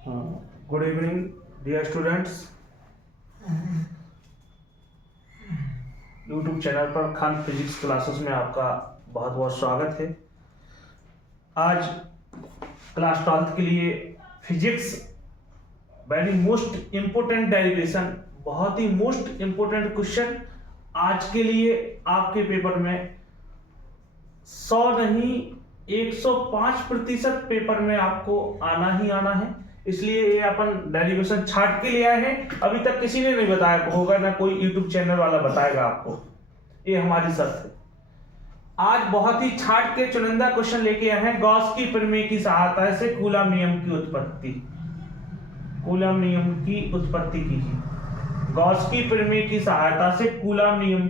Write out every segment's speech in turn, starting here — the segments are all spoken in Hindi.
Good evening dear students. YouTube channel पर खान फिजिक्स क्लासेस में आपका बहुत बहुत स्वागत है। आज क्लास 12th के लिए physics very most important derivation, बहुत ही मोस्ट इम्पोर्टेंट क्वेश्चन आज के लिए आपके पेपर में 100 नहीं 105% पेपर में आपको आना ही आना है। इसलिए ये अपन डेरिवेशन छाट के ले आए हैं। अभी तक किसी ने नहीं बताया होगा, ना कोई यूट्यूब चैनल वाला बताएगा आपको, ये हमारी शर्त है। आज बहुत ही छाट के चुनिंदा क्वेश्चन लेके आए हैं। गॉस की प्रमेय की सहायता से कूलम नियम की उत्पत्ति, कूलम नियम की उत्पत्ति कीजिए। गॉस की प्रमेय की सहायता से कूलम नियम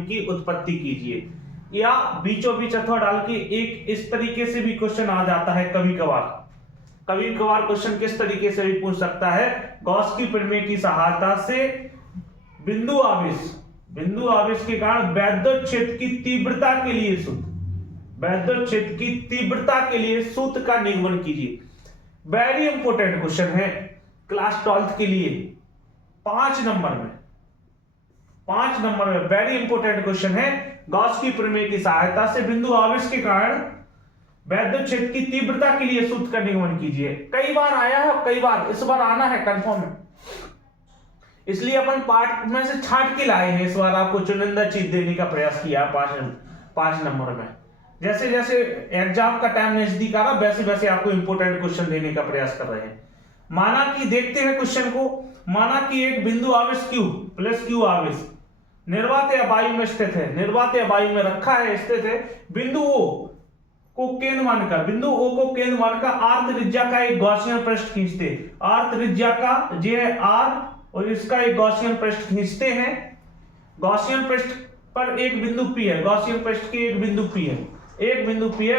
की उत्पत्ति कीजिए। या बीचों बीच अथवा डाल के एक इस तरीके से भी क्वेश्चन आ जाता है। कभी कभार क्वेश्चन किस तरीके से भी पूछ सकता है। गॉस की प्रमेय की सहायता से बिंदु आवेश के कारण वैद्युत क्षेत्र की तीव्रता के लिए सूत्र का निगमन कीजिए। वेरी इंपोर्टेंट क्वेश्चन है क्लास 12th के लिए। 5 नंबर में वेरी इंपोर्टेंट क्वेश्चन है। गॉस की प्रमेय की सहायता से बिंदु आवेश के कारण वैद्युत क्षेत्र की तीव्रता के लिए सूत्र का निगमन कीजिए। कई बार आया है और कई बार इस बार आना है कंफर्म है, इसलिए अपन पार्ट में से छांट के लाए हैं। इस बार आपको चुनिंदा चीज देने का प्रयास किया 5 नंबर में। जैसे जैसे एग्जाम का टाइम नजदीक आ रहा वैसे वैसे आपको इंपोर्टेंट क्वेश्चन देने का प्रयास कर रहे हैं। माना कि देखते हैं क्वेश्चन को। माना कि एक बिंदु आवेश Q प्लस Q आवेश निर्वात या वायु में स्थित है, निर्वात या वायु में रखा है, स्थित है। बिंदु O को केंद्र मानकर आर्त त्रिज्या का एक गॉसियन पृष्ठ खींचते। आर्त त्रिज्या का जे R और इसका एक गॉसियन पृष्ठ खींचते हैं। गॉसियन पृष्ठ पर एक बिंदु P है, गॉसियन पृष्ठ की एक बिंदु P है,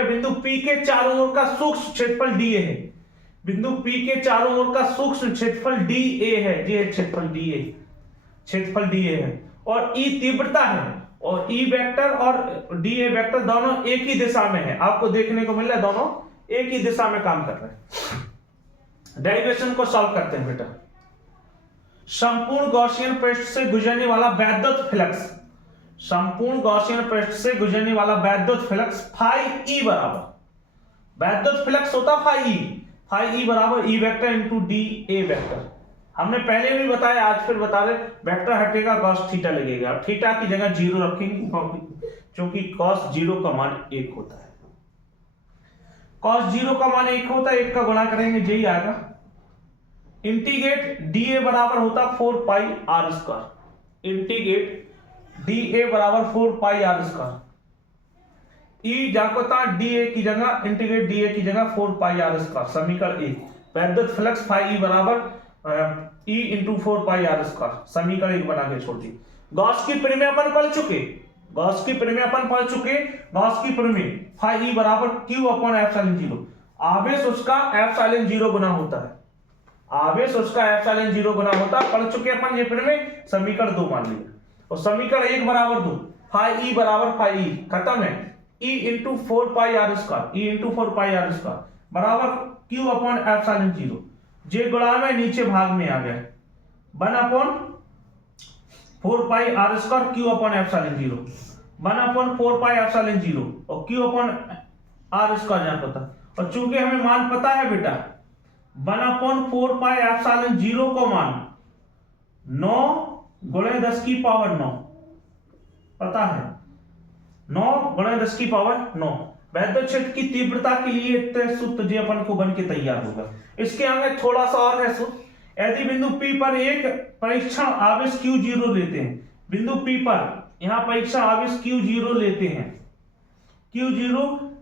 बिंदु P के चारों ओर का सूक्ष्म क्षेत्रफल dA है। बिंदु P के चारों ओर का सूक्ष्म क्षेत्रफल dA है, ये क्षेत्रफल dA है। और E तीव्रता है, और E वेक्टर और dA वेक्टर दोनों एक ही दिशा में है। आपको देखने को मिल रहा है दोनों एक ही दिशा में काम कर रहे हैं। डेरिवेशन को सॉल्व करते हैं बेटा। संपूर्ण गॉसियन पृष्ठ से गुजरने वाला वैद्युत फ्लक्स फाई E बराबर, वैद्युत फ्लक्स होता फाई E बराबर E vector into dA vector. हमने पहले भी बताया, आज फिर बता रहे, वेक्टर हटेगा cos थीटा लगेगा। थीटा की जगह 0 रखेंगे क्योंकि cos 0 का मान 1 होता है। cos 0 का मान 1 होता है, 1 का गुणा करेंगे यही आएगा। इंटीग्रेट dA बराबर होता 4 पाई r स्क्वायर, इंटीग्रेट dA बराबर 4 पाई r स्क्वायर। E जाकोता dA की जगह, इंटीग्रेट dA की जगह 4 पाई r स्क्वायर। समीकरण 1 वैद्युत फ्लक्स फाई E बराबर E इंटू 4 पाई r स्क्वायर। समीकरण 1 बना के छोड़ दी। गॉस की प्रमेय अपन पढ़ चुके, गॉस की प्रमेय फाई E बराबर Q अपॉन एप्सिलॉन 0। आवेश उसका एप्सिलॉन 0 गुना होता है, पढ़ चुके अपन ये प्रमेय। समीकरण 2 मान लिया, और समीकरण 1 बराबर 2 फाई E बराबर फाई E खत्म है। E इंटू 4 पाई r स्क्वायर बराबर Q अपॉन एप्सिलॉन 0। जे गुणा में नीचे भाग में आ गया 1 अपॉन 4 पाई r square Q upon epsilon 0, 1 upon 4 pi epsilon 0 और Q अपॉन r स्क्वायर जान पता। और चूंकि हमें मान पता है बेटा 1 अपॉन 4 पाई एप्सिलॉन 0 को मान 9 गुणे 10 की पावर 9 पता है, 9 गुणे 10 की पावर 9। वैद्युत क्षेत्र की तीव्रता के लिए सूत्र जो अपन को बन के तैयार होगा। इसके आगे थोड़ा सा और है सूत्र। यदि बिंदु P पर एक परीक्षण आवेश Q0 लेते हैं, बिंदु P पर यहां परीक्षण आवेश Q0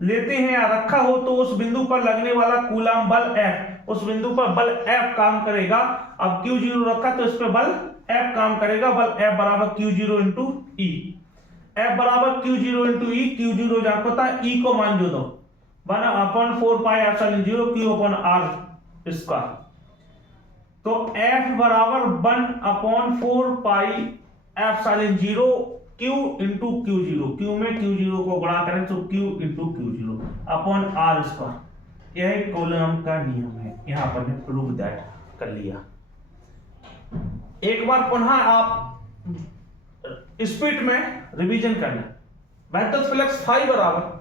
लेते हैं या रखा हो, तो उस बिंदु पर लगने वाला कूलम बल F, उस बिंदु पर बल F काम करेगा। अब Q0 रखा तो इस पर बल F काम करेगा। बल F बराबर Q0 इंटू E, F बराबर Q0 इंटू E। Q0 जान पता है, E को मान जो दो 1 upon 4 pi epsilon 0 Q upon R square. तो F बराबर 1 upon 4 pi epsilon 0 Q into Q0, Q में Q0 को गुणा करें तो Q into Q0 upon R square. यह एक कूलम्ब का नियम है, यहाँ पर ने प्रूव दैट कर लिया। एक बार पुनः आप स्पीड में रिवीजन करना। विद्युत फ्लक्स फाई बराबर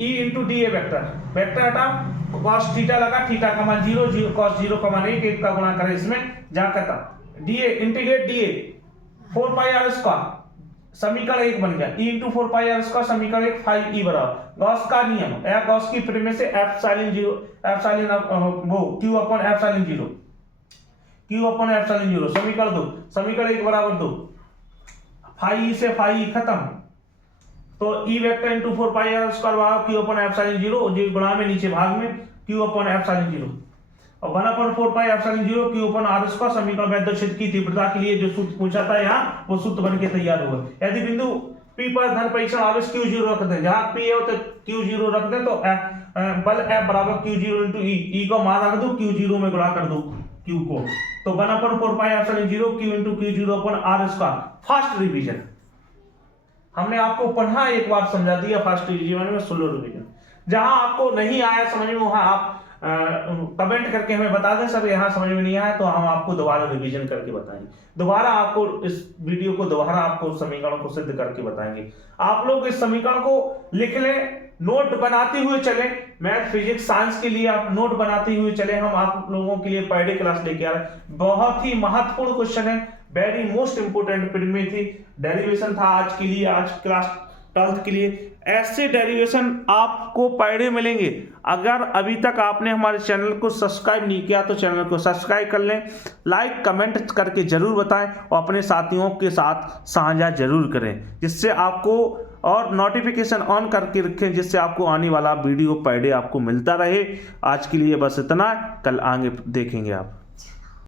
E into D A vector, vector हटा cos थीटा लगा, थीटा का मान 0, cos 0 का मान 1, 1 का गुणा करें इसमें जहां कहता d A integrate d A 4 pi r square, समीकरण 1 बन गया। E into 4 pi r square, समीकरण 1 5 E बराबर गॉस का नियम, या गॉस की प्रीमिस से एप्सिलॉन 0 एप्सिलॉन वो q upon epsilon 0, q upon epsilon 0, समीकरण 2, समीकरण 1 बराबर 2, फाई से फाई खत्म, तो E vector into 4 pi r square बराबर q अपॉन एप्सिलॉन 0, जो गुणा में नीचे भाग में q अपॉन एप्सिलॉन 0 और 1 upon 4 pi epsilon 0 q upon r square, समीकरण विद्युत क्षेत्र की तीव्रता के लिए जो सूत्र पूछा था यहाँ वो सूत्र बन के तैयार होगा। यदि बिंदु P पर धन परीक्षण आवेश q0 रख दें, जहां P है तो q0 रख दें, तो बल F बराबर q0 इंटू E को मान रख दो, q0 में गुणा कर दो q को, तो 1 upon 4 pi epsilon 0 q into q0 upon r square. Fast revision हमने आपको पुनः एक बार समझा दिया, फास्ट रिवीजन में स्लो रिवीजन। जहां आपको नहीं आया समझ में वहां आप कमेंट करके हमें बता दें सर यहाँ समझ में नहीं आया, तो हम आपको दोबारा रिवीजन करके बताएंगे, दोबारा आपको इस वीडियो को दोबारा आपको समीकरण को सिद्ध करके बताएंगे। आप लोग इस समीकरण को लिख लें, नोट बनाते हुए चले, मैथ फिजिक्स साइंस के लिए आप नोट बनाते हुए चले। हम आप लोगों के लिए पर डे क्लास लेके आ रहे हैं, बहुत ही महत्वपूर्ण क्वेश्चन है, वेरी मोस्ट इंपोर्टेंट प्रीलिम थी, डेरिवेशन था आज के लिए, आज क्लास 12th के लिए। ऐसे डेरिवेशन आपको पर डे मिलेंगे। अगर अभी तक आपने हमारे चैनल को सब्सक्राइब नहीं किया तो चैनल को सब्सक्राइब कर लें, लाइक कमेंट करके जरूर बताएं और अपने साथियों के साथ साझा जरूर करें, जिससे आपको और नोटिफिकेशन ऑन करके रखें, जिससे आपको आने वाला वीडियो पर डे आपको मिलता रहे। आज के लिए बस इतना, कल आगे देखेंगे आप।